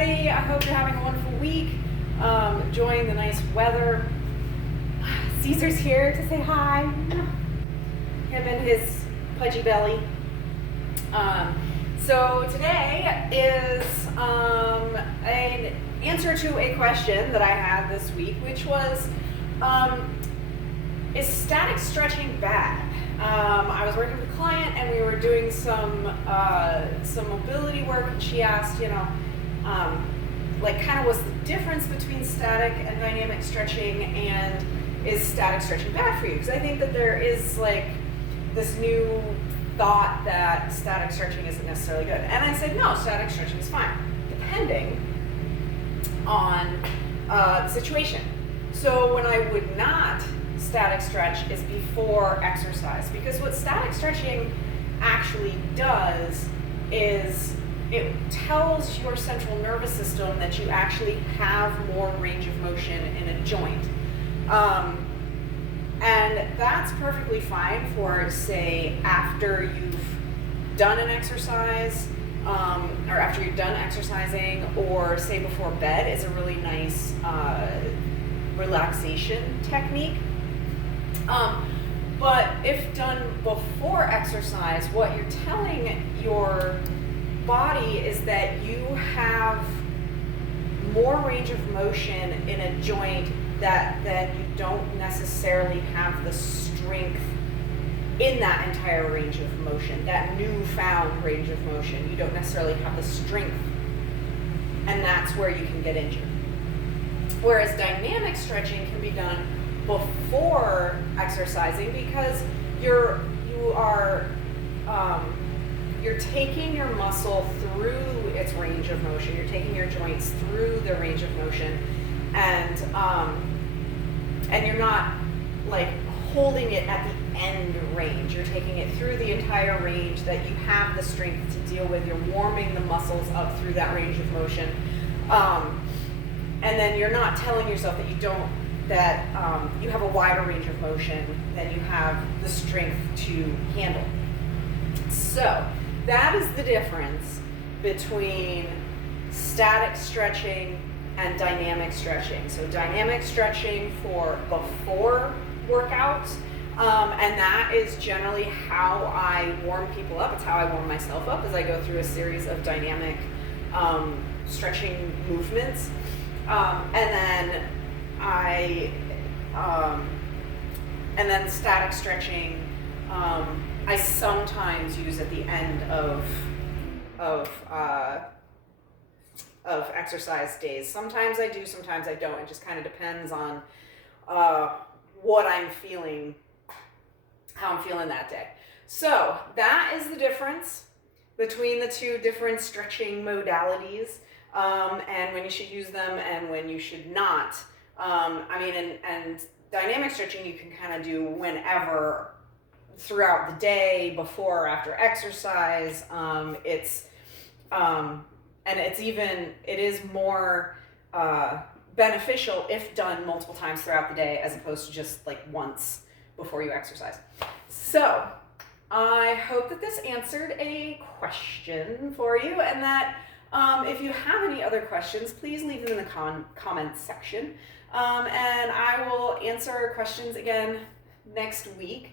everybody. I hope you're having a wonderful week, enjoying the nice weather. Caesar's here to say hi. Him and his pudgy belly. So today is an answer to a question that I had this week, which was, is static stretching bad? I was working with a client and we were doing some mobility work, and she asked, kind of what's the difference between static and dynamic stretching, and is static stretching bad for you? Because I think that there is this new thought that static stretching isn't necessarily good. And I said, no, static stretching is fine, depending on the situation. So when I would not static stretch is before exercise, because what static stretching actually does is it tells your central nervous system that you actually have more range of motion in a joint. And that's perfectly fine for, say, after you've done an exercise, or after you're done exercising, or say before bed is a really nice relaxation technique. But if done before exercise, what you're telling your body is that you have more range of motion in a joint that you don't necessarily have the strength in that entire range of motion, that newfound range of motion. You don't necessarily have the strength, and that's where you can get injured. Whereas dynamic stretching can be done before exercising, because you're taking your muscle through its range of motion. You're taking your joints through the range of motion, and you're not holding it at the end range. You're taking it through the entire range that you have the strength to deal with. You're warming the muscles up through that range of motion, and then you're not telling yourself that you have a wider range of motion than you have the strength to handle. So that is the difference between static stretching and dynamic stretching. So dynamic stretching for before workouts, and that is generally how I warm people up. It's how I warm myself up, as I go through a series of dynamic stretching movements, and then static stretching I sometimes use at the end of exercise days. Sometimes I do, sometimes I don't. It just kind of depends on what I'm feeling, how I'm feeling that day. So that is the difference between the two different stretching modalities, and when you should use them and when you should not. And dynamic stretching you can kind of do whenever throughout the day, before or after exercise. It is more beneficial if done multiple times throughout the day, as opposed to just once before you exercise. So I hope that this answered a question for you, and that if you have any other questions, please leave them in the comments section, and I will answer questions again next week,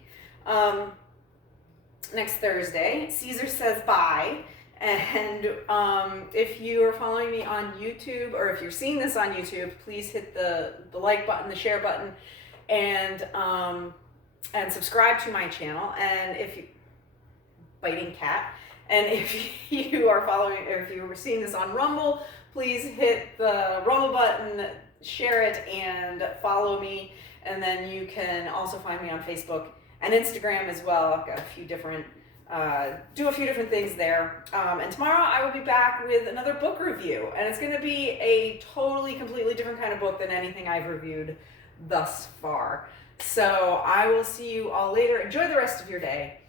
next Thursday. Caesar says bye. And if you are following me on YouTube, or if you're seeing this on YouTube, please hit the like button, the share button, and subscribe to my channel. And if you biting cat, and if you are following, or if you were seeing this on Rumble, please hit the Rumble button, share it, and follow me. And then you can also find me on Facebook and Instagram as well. I've got a few different do a few different things there. And tomorrow I will be back with another book review, and it's going to be a completely different kind of book than anything I've reviewed thus far. So I will see you all later. Enjoy the rest of your day.